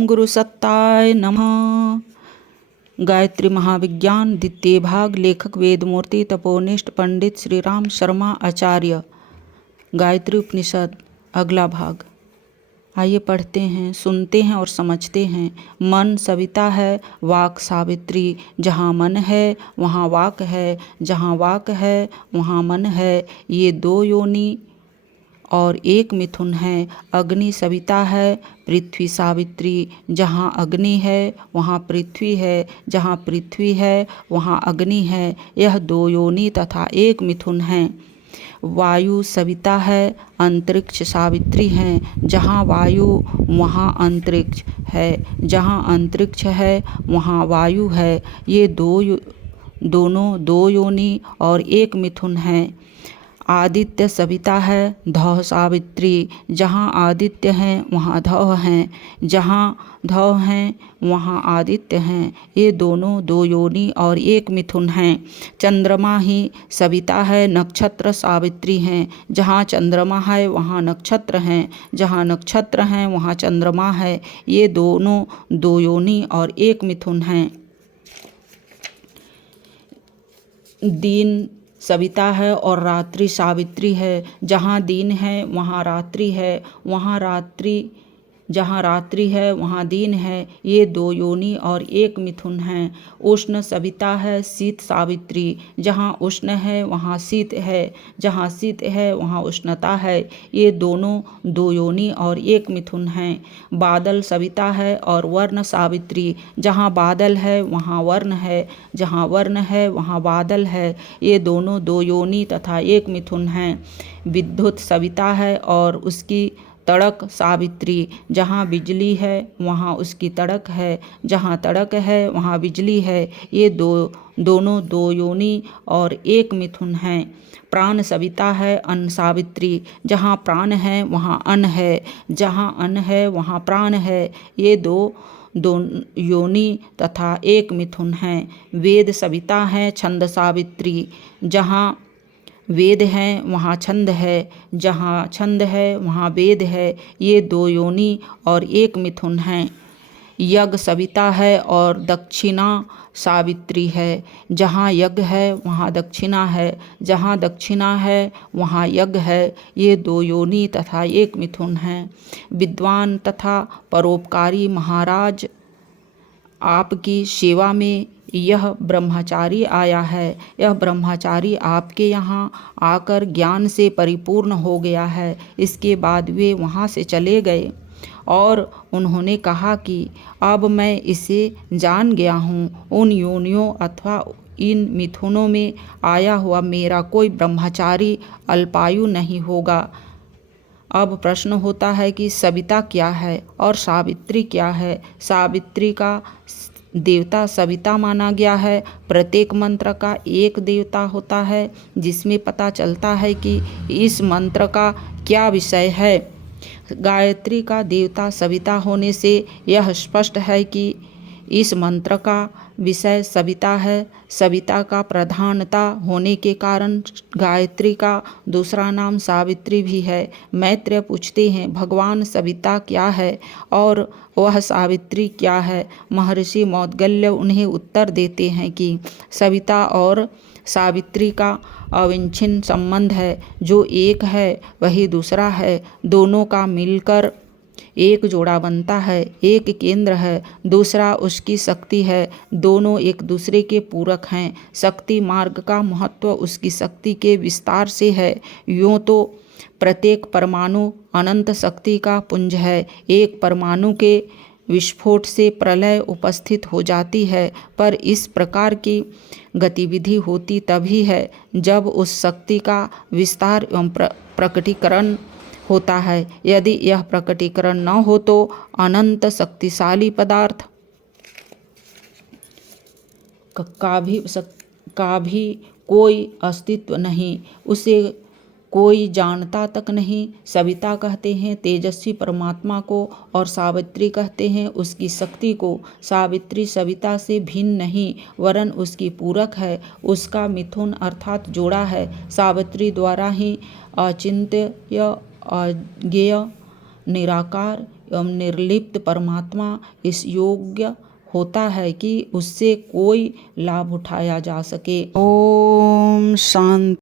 ओम गुरु सत्ताय नमः। गायत्री महाविज्ञान द्वितीय भाग। लेखक वेदमूर्ति तपोनिष्ठ पंडित श्री राम शर्मा आचार्य। गायत्री उपनिषद अगला भाग। आइए पढ़ते हैं, सुनते हैं और समझते हैं। मन सविता है, वाक सावित्री। जहाँ मन है वहाँ वाक है, जहाँ वाक है वहाँ मन है। ये दो योनि और एक मिथुन है। अग्नि सविता है, पृथ्वी सावित्री। जहाँ अग्नि है वहाँ पृथ्वी है, जहाँ पृथ्वी है वहाँ अग्नि है। यह दो योनि तथा एक मिथुन है। वायु सविता है, अंतरिक्ष सावित्री हैं। जहाँ वायु वहाँ अंतरिक्ष है, जहाँ अंतरिक्ष है वहाँ वायु है। ये दोनों दो योनि और एक मिथुन हैं। आदित्य सविता है, धौ सावित्री। जहाँ आदित्य हैं वहाँ धौ हैं, जहाँ धौ हैं वहाँ आदित्य हैं। ये दोनों दो योनि और एक मिथुन हैं। चंद्रमा ही सविता है, नक्षत्र सावित्री हैं। जहाँ चंद्रमा है वहाँ नक्षत्र हैं, जहाँ नक्षत्र हैं वहाँ चंद्रमा है। ये दोनों दो योनि और एक मिथुन हैं। दिन सविता है और रात्रि सावित्री है। जहाँ दिन है वहाँ रात्रि है, जहाँ रात्रि है वहाँ दिन है। ये दो योनि और एक मिथुन हैं। उष्ण सविता है, शीत सावित्री। जहाँ उष्ण है वहाँ शीत है, जहाँ शीत है वहाँ उष्णता है। ये दोनों दो योनि और एक मिथुन हैं। बादल सविता है और वर्ण सावित्री। जहाँ बादल है वहाँ वर्ण है, जहाँ वर्ण है वहाँ बादल है। ये दोनों दो योनि तथा एक मिथुन हैं। विद्युत सविता है और उसकी तड़क सावित्री। जहाँ बिजली है वहाँ उसकी तड़क है, जहाँ तड़क है वहाँ बिजली है। ये दोनों दो योनि और एक मिथुन हैं। प्राण सविता है, अन्न सावित्री। जहाँ प्राण है वहाँ अन्न है, जहाँ अन्न है वहाँ प्राण है। ये दो योनि तथा एक मिथुन हैं। वेद सविता है, छंद सावित्री। जहाँ वेद है वहाँ छंद है, जहाँ छंद है वहाँ वेद है। ये दो योनि और एक मिथुन हैं। यज्ञ सविता है और दक्षिणा सावित्री है। जहाँ यज्ञ है वहाँ दक्षिणा है, जहाँ दक्षिणा है वहाँ यज्ञ है। ये दो योनि तथा एक मिथुन हैं। विद्वान तथा परोपकारी महाराज, आपकी सेवा में यह ब्रह्मचारी आया है। यह ब्रह्मचारी आपके यहाँ आकर ज्ञान से परिपूर्ण हो गया है। इसके बाद वे वहाँ से चले गए और उन्होंने कहा कि अब मैं इसे जान गया हूँ। उन योनियों अथवा इन मिथुनों में आया हुआ मेरा कोई ब्रह्मचारी अल्पायु नहीं होगा। अब प्रश्न होता है कि सविता क्या है और सावित्री क्या है। सावित्री का देवता सविता माना गया है। प्रत्येक मंत्र का एक देवता होता है, जिसमें पता चलता है कि इस मंत्र का क्या विषय है। गायत्री का देवता सविता होने से यह स्पष्ट है कि इस मंत्र का विषय सविता है। सविता का प्रधानता होने के कारण गायत्री का दूसरा नाम सावित्री भी है। मैत्रेय पूछते हैं, भगवान सविता क्या है और वह सावित्री क्या है। महर्षि मौद्गल्य उन्हें उत्तर देते हैं कि सविता और सावित्री का अविच्छिन्न संबंध है। जो एक है वही दूसरा है। दोनों का मिलकर एक जोड़ा बनता है। एक केंद्र है, दूसरा उसकी शक्ति है। दोनों एक दूसरे के पूरक हैं। शक्ति मार्ग का महत्व उसकी शक्ति के विस्तार से है। यूँ तो प्रत्येक परमाणु अनंत शक्ति का पुंज है। एक परमाणु के विस्फोट से प्रलय उपस्थित हो जाती है, पर इस प्रकार की गतिविधि होती तभी है जब उस शक्ति का विस्तार एवं प्रकटीकरण होता है। यदि यह प्रकटीकरण न हो तो अनंत शक्तिशाली पदार्थ का भी कोई अस्तित्व नहीं, उसे कोई जानता तक नहीं। सविता कहते हैं तेजस्वी परमात्मा को और सावित्री कहते हैं उसकी शक्ति को। सावित्री सविता से भिन्न नहीं वरन उसकी पूरक है, उसका मिथुन अर्थात जोड़ा है। सावित्री द्वारा ही अचिंत्य, अज्ञेय, निराकार एवं निर्लिप्त परमात्मा इस योग्य होता है कि उससे कोई लाभ उठाया जा सके। ओम शांति।